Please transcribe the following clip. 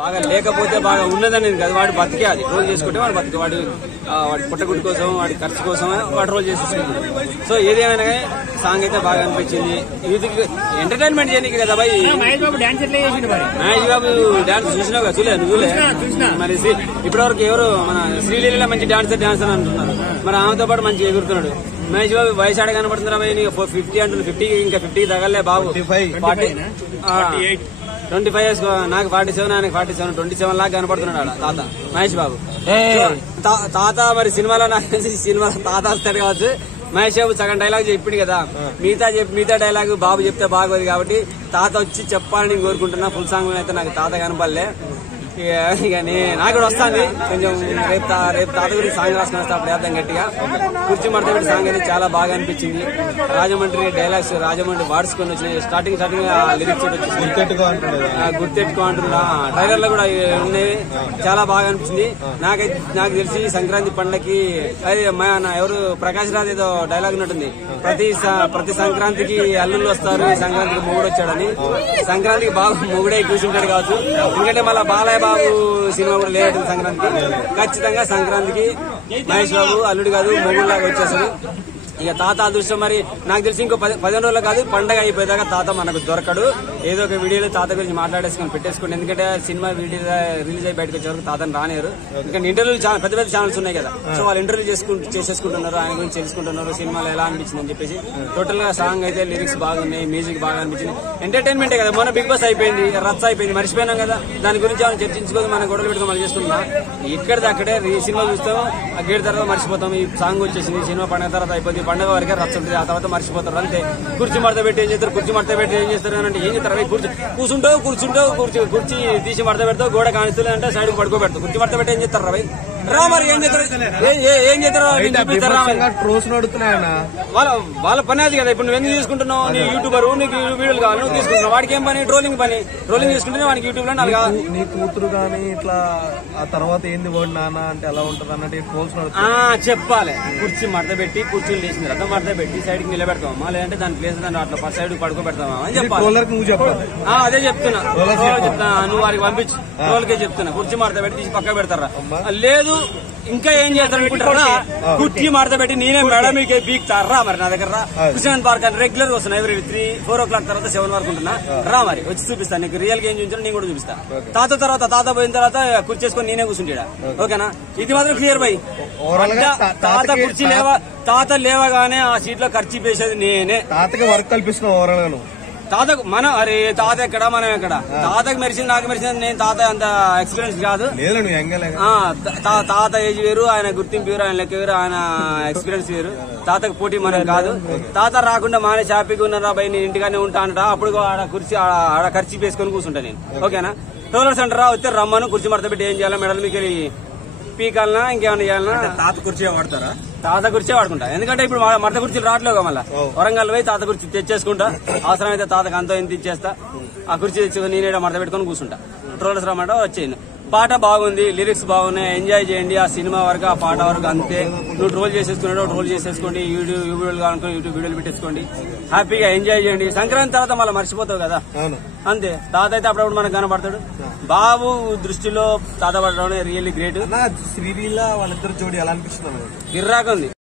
బాగా లేకపోతే బాగా ఉన్నదని కదా వాడు బతికే అది రోల్ చేసుకుంటే వాడు బతికే వాడి పుట్టగుడి కోసం వాడి ఖర్చు కోసం వాడు రోల్ చేసుకుంటాడు. సో ఏదేమైనా సాంగ్ అయితే బాగా అనిపించింది. యూత్ ఎంటర్టైన్మెంట్ చేయడానికి కదా బాయ్. మహేష్ బాబు డాన్స్ చూసినావు కదా? చూలే నువ్వు మరి ఇప్పటివరకు ఎవరు మన శ్రీలీల మంచి డాన్సర్ అని అంటున్నారు. మరి ఆమెతో పాటు మంచి ఎగురుతున్నాడు. మహేష్ బాబు వయసు ఆడ కనబడుతున్నా బాయ్. నీకు 50 అంటున్నా. 50 ఇంకా 50 తగలే బాబు. 25 ఇయర్స్ నాకు 47 ఆయనకు 47 27 లాగా కనపడుతున్నాడు తాత మహేష్ బాబు. తాత మరి సినిమాలో తాత వస్తాడు కావచ్చు. మహేష్ బాబు సగం డైలాగ్ చెప్పింది కదా, మిగతా డైలాగ్ బాబు చెప్తే బాగోదు కాబట్టి తాత వచ్చి చెప్పాలని కోరుకుంటున్నా. ఫుల్ సాంగ్ అయితే నాకు తాత కనపడలే. ఇక నాకు కూడా వస్తుంది కొంచెం. రేపు తాత గురించి సాంగ్ రాసుకుని వస్తా అప్పుడు వేద్దాం గట్టిగా. కుర్చీ మడతపెట్టి సాంగ్ అయితే చాలా బాగా అనిపించింది. రాజమండ్రి డైలాగ్స్ రాజమండ్రి వాడుచుకొని వచ్చినాయి. స్టార్టింగ్ లిరిక్స్ గుర్తెట్టుకో అంటున్నా. ట్రైలర్ లో కూడా ఉన్నాయి. చాలా బాగా అనిపించింది. నాకు తెలిసి సంక్రాంతి పండగకి అది ఎవరు ప్రకాష్ రాజ్ ఏదో డైలాగ్ ఉన్నట్టుంది. ప్రతి సంక్రాంతికి అల్లుళ్ళు వస్తారు, ఈ సంక్రాంతికి మొగుడు వచ్చాడని. సంక్రాంతికి బాగా మొగుడే కూర్చుంటాడు కావచ్చు. ఎందుకంటే మళ్ళీ బాలయ్య బాబు సినిమా కూడా లేదు సంక్రాంతికి. ఖచ్చితంగా సంక్రాంతికి మహేష్ బాబు అల్లుడు కాదు మొగుడులాగా వచ్చేసాడు. ఇక తాత అదృష్టం మరి నాకు తెలిసి ఇంకో 15 రోజులు కాదు పండగ అయిపోయేదాకా తాత మనకు దొరకడు. ఏదో ఒక వీడియోలో తాత గురించి మాట్లాడేసుకుని పెట్టేసుకోండి. ఎందుకంటే సినిమా వీడియో రిలీజ్ అయి బయటకు వచ్చే వరకు తాతను రానియరు. ఇంకా ఇంటర్వ్యూలు పెద్ద పెద్ద ఛానల్స్ ఉన్నాయి కదా, సో వాళ్ళు ఇంటర్వ్యూ చేసేసుకుంటున్నారు, ఆయన గురించి తెలుసుకుంటున్నారు, సినిమాలో ఎలా అనిపించింది అని చెప్పేసి. టోటల్ గా సాంగ్ అయితే లిరిక్స్ బాగున్నాయి, మ్యూజిక్ బాగా అనిపించింది. ఎంటర్టైన్మెంటే కదా. మొన్న బిగ్ బాస్ అయిపోయింది, రచ్చ అయిపోయింది, మర్చిపోయినాం కదా. దాని గురించి మనం చర్చించుకోదు, మన గొడవలు పెట్టుకుని మళ్ళీ చేస్తున్నాం. ఇక్కడిది అక్కడే సినిమా చూస్తాం, ఆ గేట్ తర్వాత మర్చిపోతాం. ఈ సాంగ్ వచ్చేసింది, సినిమా పండుగ తర్వాత అయిపోయింది. పండుగ వరకే రచ్చ ఉంటుంది, ఆ తర్వాత మర్చిపోతారు అంతే. కుర్చీ మడత పెట్టి ఏం చేస్తారు, కుర్చీ మడత పెట్టి ఏం చేస్తారు అంటే ఏం చేస్తారు? కూర్చుంటావు కుర్చీ తీసి మడత పెడతావు, గోడ కానిస్తుంది అంటే సైడ్ పడుకోబెడతావు. కుర్చీ మడత పెట్టి ఏం చేస్తారు రా? రా మరి ఏం చేస్తారు? ఏం చేస్తారు? వాళ్ళ పని అది కదా. ఇప్పుడు నువ్వు ఎందుకు తీసుకుంటున్నావు? నీ యూట్యూబర్, నీకు వీడియోలు కావాలి, నువ్వు తీసుకుంటున్నావు. వాడికి ఏం పని? ట్రోలింగ్ తీసుకుంటే వాడికి యూట్యూబ్ లో అలాగా. నీ కూతురు గానీ ఇట్లా ఆ తర్వాత ఏంది వాడు నాన్న అంటే ఎలా ఉంటది అన్నట్టు ట్రోల్స్ చెప్పాలి. కుర్చీ మడత పెట్టి కూర్చొని లేచిన తర్వాత మడత పెట్టి సైడ్ కి నిలబెడతామా, లేదంటే దాని ప్లేస్ అట్లా సైడ్ పడుకోబెడతామా అని చెప్పాలి. అదే చెప్తున్నా, నువ్వు వారికి పంపించు. ట్రోల్కే చెప్తున్నా. కుర్చీ మడత పెట్టి తీసి పక్క పెడతారా? లేదు ఇంకా ఏం చేస్తారు అనుకుంటారా? కుర్చీ మడత పెట్టి నేనే మేడం మీకు బీక్తారా? మరి నా దగ్గర కృష్ణ పార్క్ అని రెగ్యులర్ వస్తున్నా. ఎవ్రీ 3-4 o'clock తర్వాత 7 వరకు ఉంటున్నా. రా మరి వచ్చి చూపిస్తాను నీకు. రియల్ గా ఏం చూపించాను నేను కూడా చూపిస్తా. తాత పోయిన తర్వాత కుర్చీ చేసుకొని నేనే కూర్చుంటా. ఓకేనా? ఇది మాత్రం క్లియర్ బై. తాత లేవగానే ఆ సీట్ లో ఖర్చు వేసేది నేనే. తాతకి వర్క్ కల్పిస్తున్నావు ఓవరాల్ గా. తాతకు మనం తాత ఎక్కడ మనం ఎక్కడ? తాతకు మెరిసింది నాకు మెరిసింది. నేను తాత అంత ఎక్స్పీరియన్స్ కాదు. తాత ఏజ్ వేరు, ఆయన గుర్తింపు వేరు, ఆయన లెక్క వేరు, ఆయన ఎక్స్పీరియన్స్ వేరు. తాతకు పోటీ మనం కాదు. తాత రాకుండా మానే హ్యాపీగా ఉన్నారా బై, నేను ఇంటిగానే ఉంటా అంటా. అప్పుడు ఆడ ఖర్చు వేసుకొని కూర్చుంటా నేను. ఓకేనా? టోలర్స్ అంటారా? వస్తే రమ్మను. కుర్చీ మడత పెట్టి ఏం చేయాలా? మెడల్ మీకు పీకాలనా ఇంకేమైనా చేయాలన్నా? తాత కుర్చీ వాడతారా? తాత కుర్చీ వాడుకుంటా. ఎందుకంటే ఇప్పుడు మడత కుర్చీలు రావట్లేవు. మళ్ళీ వరంగల్ పోయి తాత కుర్చీ తెచ్చేసుకుంటా. అవసరమైతే తాతకు అంతో ఇంత ఇచ్చేస్తా. ఆ కుర్చీ తెచ్చుకొని నేనే మడత పెట్టుకుని కూర్చుంటా. ట్రోలర్స్ రమ్మంట వచ్చేయండి. పాట బాగుంది, లిరిక్స్ బాగున్నాయి, ఎంజాయ్ చేయండి. ఆ సినిమా వరకు, ఆ పాట వరకు అంతే. నువ్వు ట్రోల్ చేసేసుకోండి. వీడియోలు కావాలనుకో యూట్యూబ్ వీడియోలు పెట్టేసుకోండి. హ్యాపీగా ఎంజాయ్ చేయండి. సంక్రాంతి తర్వాత మళ్ళీ మర్చిపోతావు కదా, అంతే. తాత అయితే అప్పుడప్పుడు మనకు కనపడతాడు. బాబు దృష్టిలో తాత పడడం రియల్లీ గ్రేట్. శ్రీలీల వాళ్ళిద్దరు జోడి ఎలా అనిపిస్తుంది? గిర్రాకుంది.